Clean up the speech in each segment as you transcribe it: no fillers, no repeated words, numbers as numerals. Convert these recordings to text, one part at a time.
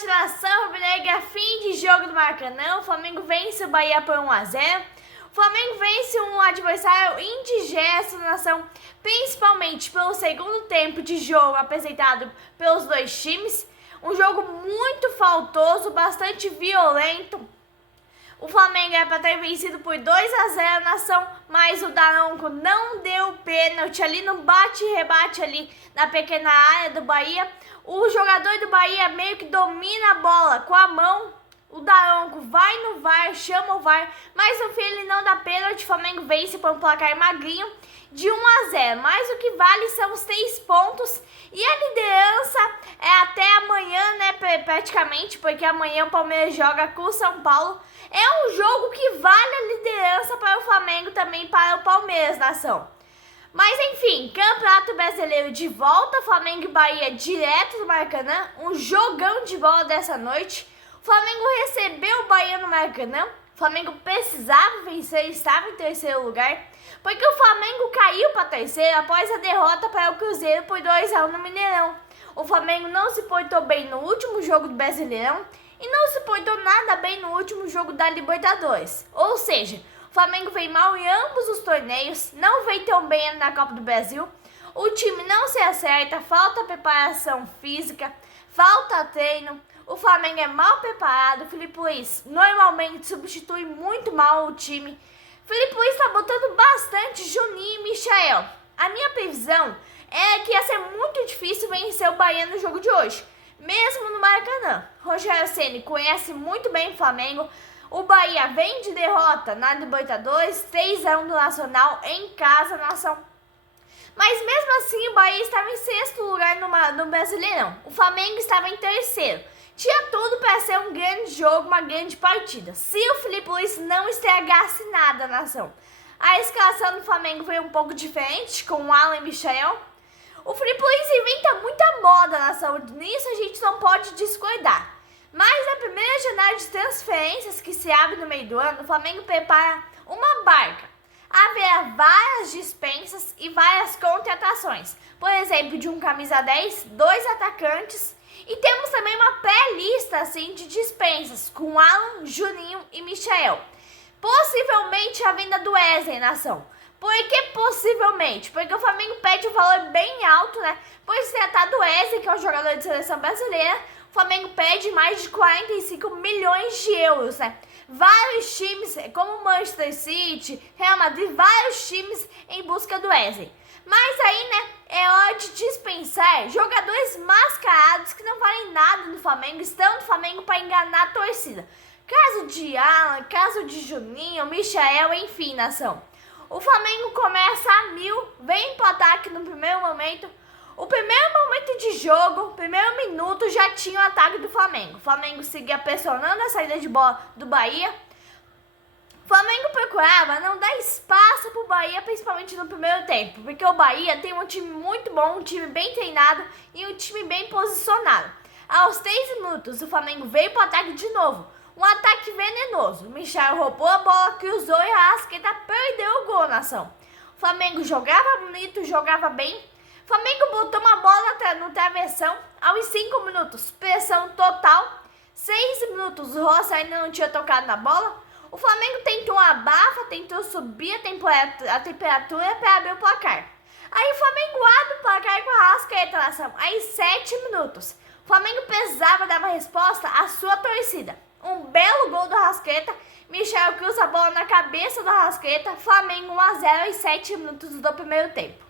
noite, nação rubro-negra. Fim de jogo do Maracanã. O Flamengo vence o Bahia por 1-0. O Flamengo vence um adversário indigesto, nação, principalmente pelo segundo tempo de jogo apresentado pelos dois times. Um jogo muito faltoso, bastante violento. O Flamengo era para ter vencido por 2-0, nação, mas o Daronco não deu pênalti ali no bate-rebate ali na pequena área do Bahia. O jogador do Bahia meio que domina a bola com a mão. O Daronco vai no VAR, chama o VAR, mas no fim ele não dá pênalti. O Flamengo vence por um placar magrinho de 1-0. Mas o que vale são os 3 pontos e a liderança é até amanhã, né, praticamente, porque amanhã o Palmeiras joga com o São Paulo. É um jogo que vale a liderança para o Flamengo, também para o Palmeiras, nação. Mas enfim, Campeonato Brasileiro de volta, Flamengo e Bahia direto do Maracanã, um jogão de bola dessa noite. O Flamengo recebeu o Bahia no Maracanã, o Flamengo precisava vencer, estava em terceiro lugar, porque o Flamengo caiu para terceiro após a derrota para o Cruzeiro por 2-1 no Mineirão. O Flamengo não se portou bem no último jogo do Brasileirão e não se portou nada bem no último jogo da Libertadores. Ou seja, o Flamengo veio mal em ambos os torneios, não veio tão bem na Copa do Brasil. O time não se acerta, falta preparação física, falta treino. O Flamengo é mal preparado. O Felipe Luiz normalmente substitui muito mal o time. O Felipe Luiz está botando bastante Juninho e Michael. A minha previsão é que ia ser muito difícil vencer o Bahia no jogo de hoje, mesmo no Maracanã. Rogério Ceni conhece muito bem o Flamengo. O Bahia vem de derrota na Libertadores, 3-1 do Nacional em casa, nação. Mas mesmo assim o Bahia estava em sexto lugar no Brasileirão. O Flamengo estava em terceiro. Tinha tudo para ser um grande jogo, uma grande partida, se o Felipe Luiz não estragasse nada, nação. A escalação do Flamengo foi um pouco diferente, com o Alan e Michael. O Felipe Luiz inventa muita moda, nação. Nisso a gente não pode discordar. Mas na primeira janela de transferências que se abre no meio do ano, o Flamengo prepara uma barca. Haverá várias dispensas e várias contratações. Por exemplo, de um camisa 10, 2 atacantes. E temos também uma pré-lista assim, de dispensas com Alan, Juninho e Michael. Possivelmente a venda do Wesley, nação. Por que possivelmente? Porque o Flamengo pede um valor bem alto, né? Pois se tratar do Wesley, que é um jogador de seleção brasileira, o Flamengo pede mais de 45 milhões de euros, né? Vários times, como o Manchester City, Real Madrid, vários times em busca do Wesley. Mas aí, né, é hora de dispensar jogadores mascarados que não valem nada no Flamengo, estão no Flamengo para enganar a torcida. Caso de Alan, caso de Juninho, Michael, enfim, nação. O Flamengo começa a 1000, vem pro ataque no primeiro momento. O primeiro momento de jogo, o primeiro minuto, já tinha o ataque do Flamengo. O Flamengo seguia pressionando a saída de bola do Bahia. O Flamengo procurava não dar espaço pro Bahia, principalmente no primeiro tempo. Porque o Bahia tem um time muito bom, um time bem treinado e um time bem posicionado. Aos 3 minutos, o Flamengo veio pro ataque de novo. Um ataque venenoso. O Michael roubou a bola, cruzou e a Arrascaeta perdeu o gol, nação. O Flamengo jogava bonito, jogava bem. O Flamengo botou uma bola no travessão aos 5 minutos, pressão total. 6 minutos, o Rossi ainda não tinha tocado na bola. O Flamengo tentou uma abafa, tentou subir a temperatura para abrir o placar. Aí o Flamengo abre o placar com a Arrascaeta, nação, aos 7 minutos. O Flamengo precisava dar uma resposta à sua torcida. Um belo gol do Arrascaeta. Michael cruza a bola na cabeça do Arrascaeta. Flamengo 1-0 aos 7 minutos do primeiro tempo.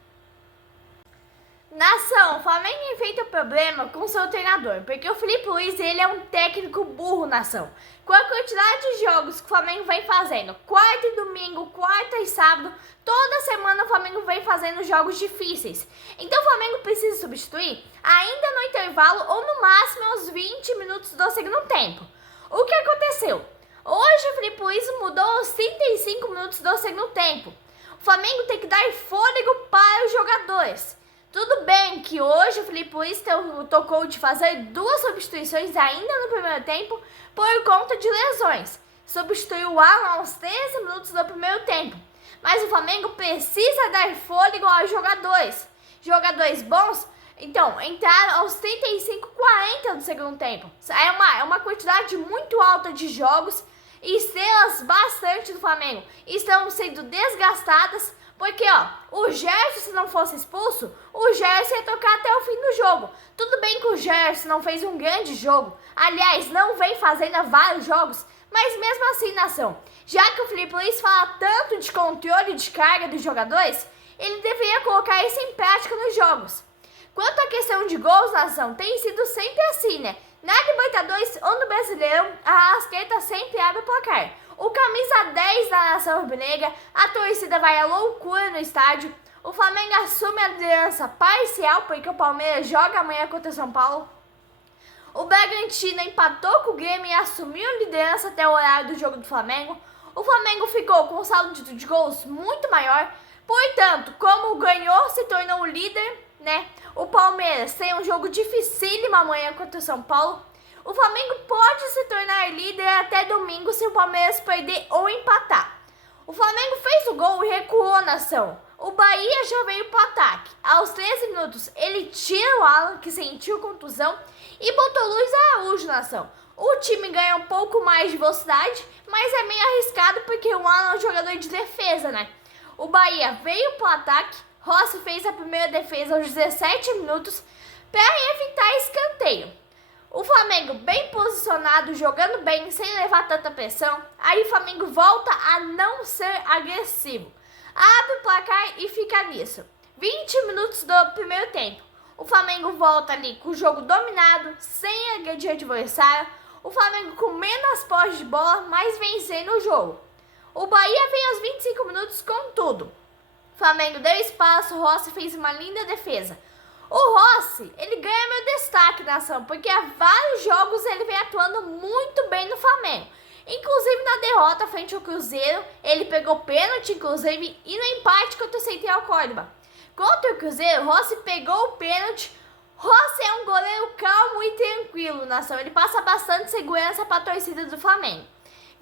Nação, o Flamengo enfrenta o problema com seu treinador, porque o Felipe Luiz ele é um técnico burro, nação. Com a quantidade de jogos que o Flamengo vem fazendo, quarta e domingo, quarta e sábado, toda semana o Flamengo vem fazendo jogos difíceis. Então o Flamengo precisa substituir ainda no intervalo ou no máximo aos 20 minutos do segundo tempo. O que aconteceu? Hoje o Felipe Luiz mudou aos 35 minutos do segundo tempo. O Flamengo tem que dar fôlego para os jogadores. Tudo bem que hoje o Felipe Luiz tocou de fazer 2 substituições ainda no primeiro tempo por conta de lesões. Substituiu o Alan aos 13 minutos do primeiro tempo. Mas o Flamengo precisa dar fôlego aos jogadores. Jogadores bons, então, entraram aos 35, 40 do segundo tempo. É uma quantidade muito alta de jogos e estrelas bastante do Flamengo estão sendo desgastadas, porque o Gerson, se não fosse expulso, o Gerson ia tocar até o fim do jogo. Tudo bem que o Gerson não fez um grande jogo, aliás, não vem fazendo há vários jogos, mas mesmo assim, nação, já que o Felipe Luiz fala tanto de controle de carga dos jogadores, ele deveria colocar isso em prática nos jogos. Quanto à questão de gols, nação, tem sido sempre assim, né? Na Libertadores ou no Brasileirão, a Arrascaeta sempre abre o placar. O camisa 10 da nação rubro-negra, a torcida vai à loucura no estádio. O Flamengo assume a liderança parcial, porque o Palmeiras joga amanhã contra o São Paulo. O Bragantino empatou com o Grêmio e assumiu a liderança até o horário do jogo do Flamengo. O Flamengo ficou com um saldo de gols muito maior. Portanto, como ganhou, se tornou o líder, né? O Palmeiras tem um jogo dificílimo amanhã contra o São Paulo. O Flamengo pode se tornar líder até domingo se o Palmeiras perder ou empatar. O Flamengo fez o gol e recuou a nação. O Bahia já veio para o ataque. Aos 13 minutos, ele tira o Alan, que sentiu contusão, e botou Luiz Araújo na ação. O time ganha um pouco mais de velocidade, mas é meio arriscado porque o Alan é um jogador de defesa, né? O Bahia veio para o ataque. Rossi fez a primeira defesa aos 17 minutos para evitar escanteio. O Flamengo bem posicionado, jogando bem, sem levar tanta pressão. Aí o Flamengo volta a não ser agressivo. Abre o placar e fica nisso. 20 minutos do primeiro tempo. O Flamengo volta ali com o jogo dominado, sem agredir o adversário. O Flamengo com menos posse de bola, mas vencendo o jogo. O Bahia vem aos 25 minutos com tudo. O Flamengo deu espaço, o Rossi fez uma linda defesa. O Rossi, ele ganha meu destaque na ação, porque há vários jogos ele vem atuando muito bem no Flamengo. Inclusive na derrota frente ao Cruzeiro, ele pegou pênalti, inclusive, e no empate contra o Central Córdoba. Contra o Cruzeiro, Rossi pegou o pênalti. Rossi é um goleiro calmo e tranquilo, nação. Ele passa bastante segurança para a torcida do Flamengo.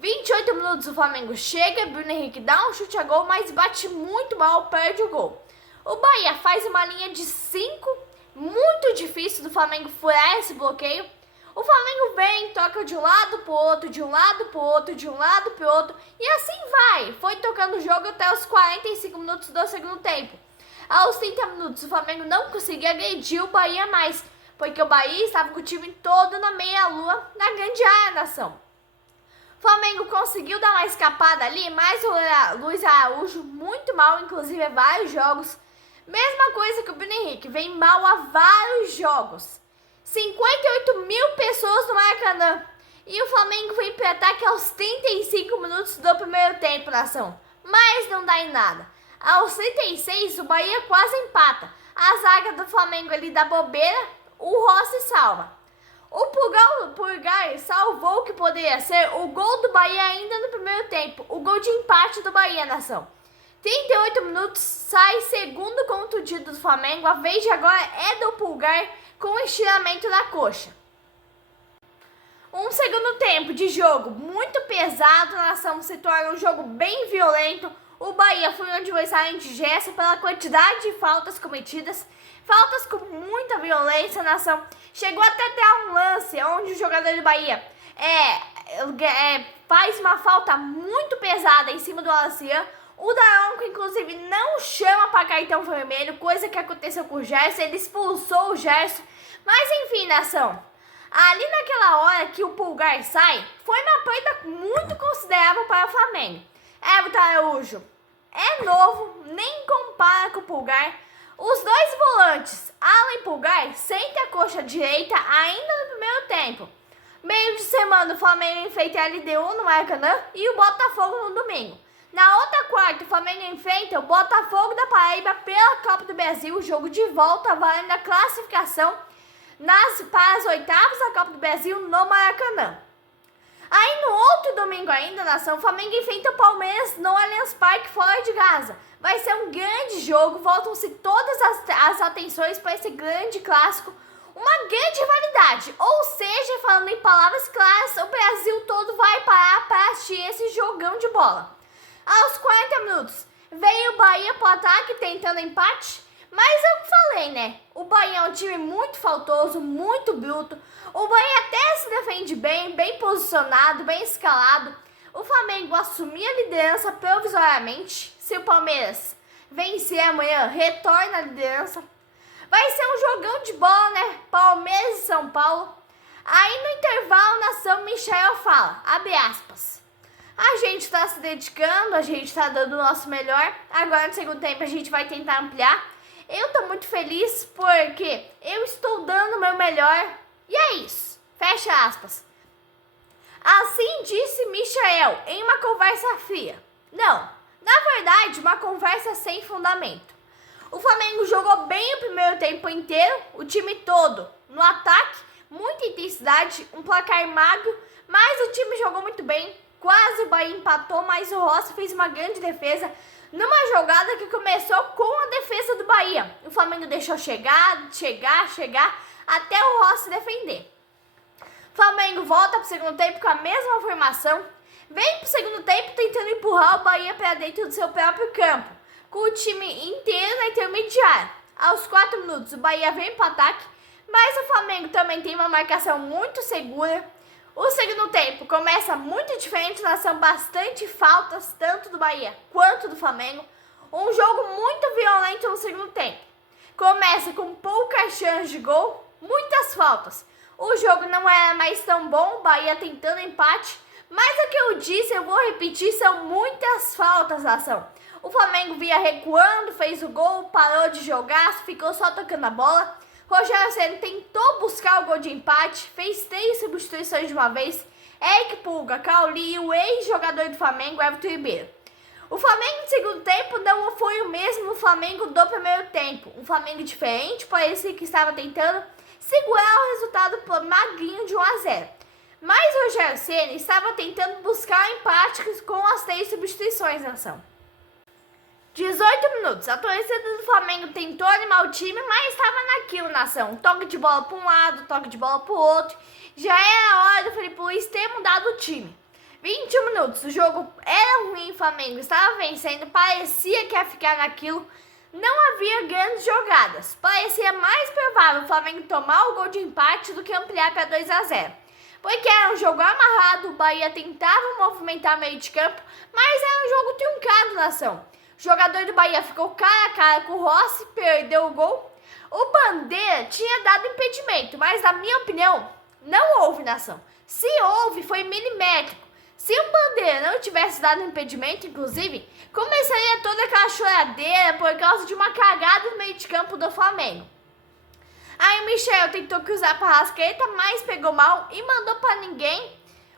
28 minutos o Flamengo chega, Bruno Henrique dá um chute a gol, mas bate muito mal, perde o gol. O Bahia faz uma linha de 5, muito difícil do Flamengo furar esse bloqueio. O Flamengo vem, toca de um lado pro outro, de um lado pro outro, de um lado pro outro, e assim vai. Foi tocando o jogo até os 45 minutos do segundo tempo. Aos 30 minutos o Flamengo não conseguia agredir o Bahia mais, porque o Bahia estava com o time todo na meia-lua, na grande área, nação. O Flamengo conseguiu dar uma escapada ali, mas o Luiz Araújo muito mal, inclusive em vários jogos. Mesma coisa que o Bruno Henrique, vem mal há vários jogos. 58 mil pessoas no Maracanã. E o Flamengo vem para ataque aos 35 minutos do primeiro tempo, nação. Mas não dá em nada. Aos 36, o Bahia quase empata. A zaga do Flamengo ali dá bobeira, o Rossi salva. O Pulgar salvou o que poderia ser o gol do Bahia ainda no primeiro tempo. O gol de empate do Bahia, nação. 38 minutos, sai segundo contundido do Flamengo. A vez de agora é do Pulgar com o estiramento da coxa. Um segundo tempo de jogo muito pesado, a nação se torna um jogo bem violento. O Bahia foi um adversário indigesto pela quantidade de faltas cometidas. Faltas com muita violência, a nação. Chegou até a ter um lance onde o jogador do Bahia faz uma falta muito pesada em cima do Alacian. O Daronco, inclusive, não chama para cartão vermelho, coisa que aconteceu com o Gerson. Ele expulsou o Gerson. Mas enfim, nação, ali naquela hora que o Pulgar sai, foi uma perda muito considerável para o Flamengo. Everton Araújo é novo, nem compara com o Pulgar. Os dois volantes, Alan e Pulgar, sentem a coxa direita ainda no primeiro tempo. Meio de semana, o Flamengo enfrenta a LDU no Maracanã e o Botafogo no domingo. Na outra quarta, o Flamengo enfrenta o Botafogo da Paraíba pela Copa do Brasil, jogo de volta valendo a classificação para as oitavas da Copa do Brasil no Maracanã. Aí no outro domingo ainda, nação, o Flamengo enfrenta o Palmeiras no Allianz Parque fora de casa. Vai ser um grande jogo, voltam-se todas as atenções para esse grande clássico. Uma grande rivalidade, ou seja, falando em palavras claras, o Brasil todo vai parar para assistir esse jogão de bola. Aos 40 minutos, veio o Bahia para o ataque tentando empate, Mas eu falei, né? O Bahia é um time muito faltoso, muito bruto. O Bahia até se defende bem, bem posicionado, bem escalado. O Flamengo assumir a liderança provisoriamente. Se o Palmeiras vencer amanhã, retorna à liderança. Vai ser um jogão de bola, né? Palmeiras e São Paulo. Aí no intervalo, nação, Michael fala, abre aspas. A gente está se dedicando, a gente está dando o nosso melhor. Agora no segundo tempo a gente vai tentar ampliar. Eu tô muito feliz porque eu estou dando o meu melhor. E é isso. Fecha aspas. Assim disse Michael em uma conversa fria. Não, na verdade, uma conversa sem fundamento. O Flamengo jogou bem o primeiro tempo inteiro, o time todo no ataque, muita intensidade, um placar magro, mas o time jogou muito bem. Quase o Bahia empatou, mas o Rossi fez uma grande defesa numa jogada que começou com a defesa do Bahia. O Flamengo deixou chegar, até o Rossi defender. O Flamengo volta para o segundo tempo com a mesma formação. Vem para o segundo tempo tentando empurrar o Bahia para dentro do seu próprio campo, com o time inteiro na intermediária. Aos 4 minutos, o Bahia vem para o ataque, mas o Flamengo também tem uma marcação muito segura. O segundo tempo começa muito diferente, são bastante faltas, tanto do Bahia quanto do Flamengo. Um jogo muito violento no segundo tempo. Começa com poucas chances de gol, muitas faltas. O jogo não era mais tão bom, o Bahia tentando empate, mas o que eu disse, eu vou repetir, são muitas faltas na ação. O Flamengo vinha recuando, fez o gol, parou de jogar, ficou só tocando a bola. Rogério Ceni tentou buscar o gol de empate, fez 3 substituições de uma vez. Eric Pulga, Cauli e o ex-jogador do Flamengo, Everton Ribeiro. O Flamengo no segundo tempo não foi o mesmo Flamengo do primeiro tempo. Um Flamengo diferente, parecia que estava tentando segurar o resultado por magrinho de 1-0. Mas o Rogério Ceni estava tentando buscar empate com as 3 substituições na ação. 18 minutos, a torcida do Flamengo tentou animar o time, mas estava naquilo, nação. Toque de bola para um lado, toque de bola para o outro. Já era a hora do Felipe Luiz ter mudado o time. 21 minutos, o jogo era ruim, o Flamengo estava vencendo, parecia que ia ficar naquilo. Não havia grandes jogadas. Parecia mais provável o Flamengo tomar o gol de empate do que ampliar para 2-0. Porque era um jogo amarrado, o Bahia tentava movimentar meio de campo, mas era um jogo truncado, nação. O jogador do Bahia ficou cara a cara com o Rossi, perdeu o gol. O Bandeira tinha dado impedimento, mas na minha opinião, não houve, nação. Se houve, foi milimétrico. Se o Bandeira não tivesse dado impedimento, inclusive, começaria toda aquela choradeira por causa de uma cagada no meio de campo do Flamengo. Aí o Michel tentou cruzar para a Arrascaeta, mas pegou mal e mandou para ninguém.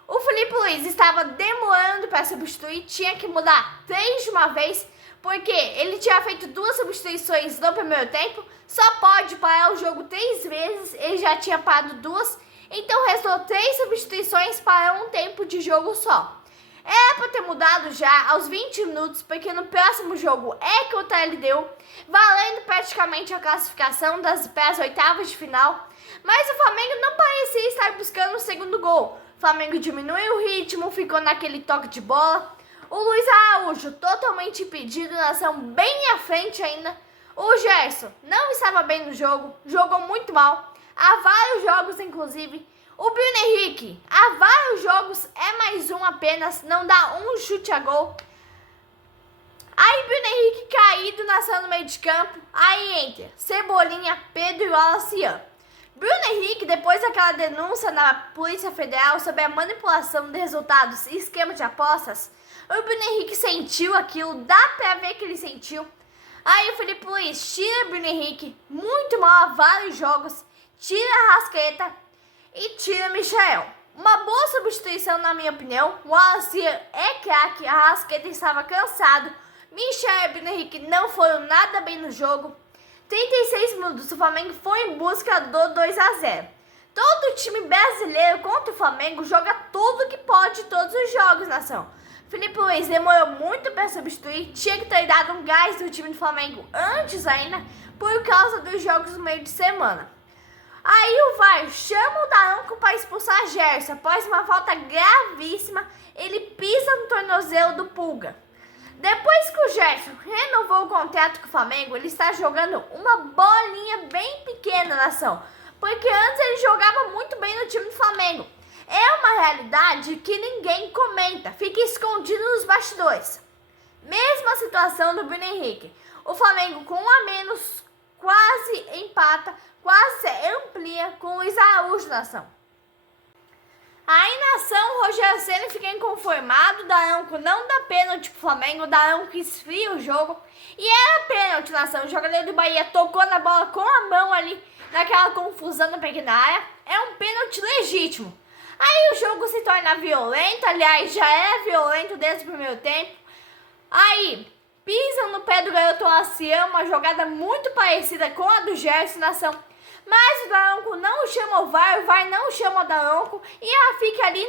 O Felipe Luiz estava demorando para substituir, tinha que mudar 3 de uma vez, porque ele tinha feito 2 substituições no primeiro tempo, só pode parar o jogo 3 vezes, ele já tinha parado 2, então restou 3 substituições para um tempo de jogo só. Era para ter mudado já aos 20 minutos, porque no próximo jogo é contra a LDU, valendo praticamente a classificação para as oitavas de final, mas o Flamengo não parecia estar buscando o segundo gol. O Flamengo diminuiu o ritmo, ficou naquele toque de bola. O Luiz Araújo, totalmente impedido, nação bem à frente ainda. O Gerson não estava bem no jogo, jogou muito mal. Há vários jogos, inclusive. O Bruno Henrique, há vários jogos, é mais um apenas, não dá um chute a gol. Aí Bruno Henrique caído, nação no meio de campo. Aí entra Cebolinha, Pedro e Wallace. Bruno Henrique, depois daquela denúncia na Polícia Federal sobre a manipulação de resultados e esquema de apostas, o Bruno Henrique sentiu aquilo, dá pra ver que ele sentiu. Aí o Felipe Luiz tira o Bruno Henrique, muito mal há vários jogos, tira a Arrascaeta e tira o Michael. Uma boa substituição, na minha opinião. O Wallace é craque, a Arrascaeta estava cansado. Michael e Bruno Henrique não foram nada bem no jogo. 36 minutos, o Flamengo foi em busca do 2-0. Todo time brasileiro contra o Flamengo joga tudo que pode, todos os jogos, nação. Felipe Luiz demorou muito para substituir, tinha que ter dado um gás no time do Flamengo antes ainda, por causa dos jogos no meio de semana. Aí o VAR chama o Daronco para expulsar Gerson. Após uma falta gravíssima, ele pisa no tornozelo do Pulga. Depois que o Gerson renovou o contrato com o Flamengo, ele está jogando uma bolinha bem pequena, nação. Porque antes ele jogava muito bem no time do Flamengo. É uma realidade que ninguém comenta, fica escondido nos bastidores. Mesma situação do Bruno Henrique. O Flamengo com um a menos quase empata, quase amplia com o Luiz Araújo, nação. Aí, nação, o Rogério Ceni fica inconformado, o Daronco não dá pênalti pro Flamengo, o Daronco esfria o jogo. E era pênalti, nação. O jogador do Bahia tocou na bola com a mão ali, naquela confusão na pequena área. É um pênalti legítimo. Aí o jogo se torna violento, aliás, já era violento desde o primeiro tempo. Aí, pisam no pé do garoto Lacião, uma jogada muito parecida com a do Gerson, nação. Mas o Daronco não chama o VAR não chama o Daronco e ela fica ali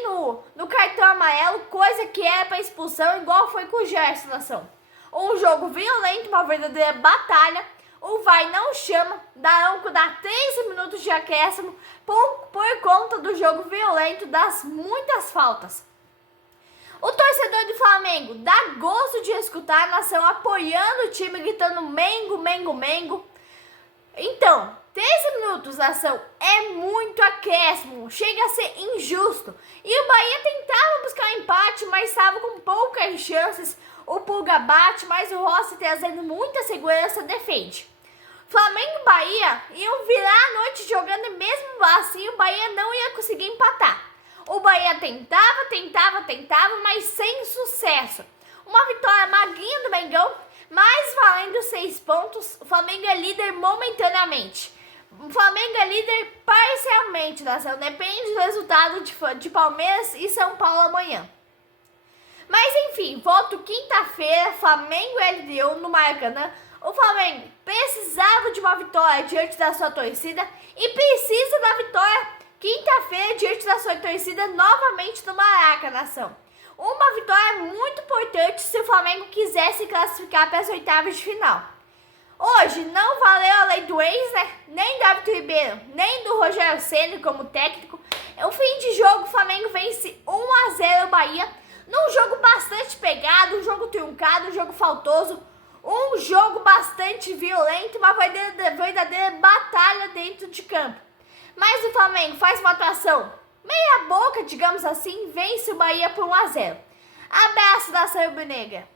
no cartão amarelo, coisa que era para expulsão, igual foi com o Gerson, nação. Um jogo violento, uma verdadeira batalha. O VAR não chama, Daronco dá 13 minutos de acréscimo por conta do jogo violento, das muitas faltas. O torcedor do Flamengo dá gosto de escutar a nação apoiando o time, gritando Mengo, Mengo, Mengo. Então, 13 minutos, nação, é muito acréscimo, chega a ser injusto. E o Bahia tentava buscar um empate, mas estava com poucas chances. O Pulga bate, mas o Rossi, trazendo muita segurança, defende. Flamengo e Bahia iam virar a noite jogando e mesmo assim o Bahia não ia conseguir empatar. O Bahia tentava, mas sem sucesso. Uma vitória magrinha do Mengão, mas valendo 6 pontos, o Flamengo é líder momentaneamente. O Flamengo é líder parcialmente, nação. Depende do resultado de Palmeiras e São Paulo amanhã. Mas enfim, volto quinta-feira, Flamengo e LDU no Maracanã. O Flamengo precisava de uma vitória diante da sua torcida e precisa da vitória quinta-feira diante da sua torcida novamente no Maracanã, nação. Uma vitória muito importante se o Flamengo quiser se classificar para as oitavas de final. Hoje não valeu a lei do ex, né? Nem do Everton Ribeiro, nem do Rogério Ceni como técnico. O fim de jogo, o Flamengo vence 1-0 o Bahia, num jogo bastante pegado, um jogo truncado, um jogo faltoso, um jogo bastante violento, uma verdadeira batalha dentro de campo. Mas o Flamengo faz uma atuação meia boca, digamos assim, vence o Bahia por 1-0. Abraço da Rubro Negra.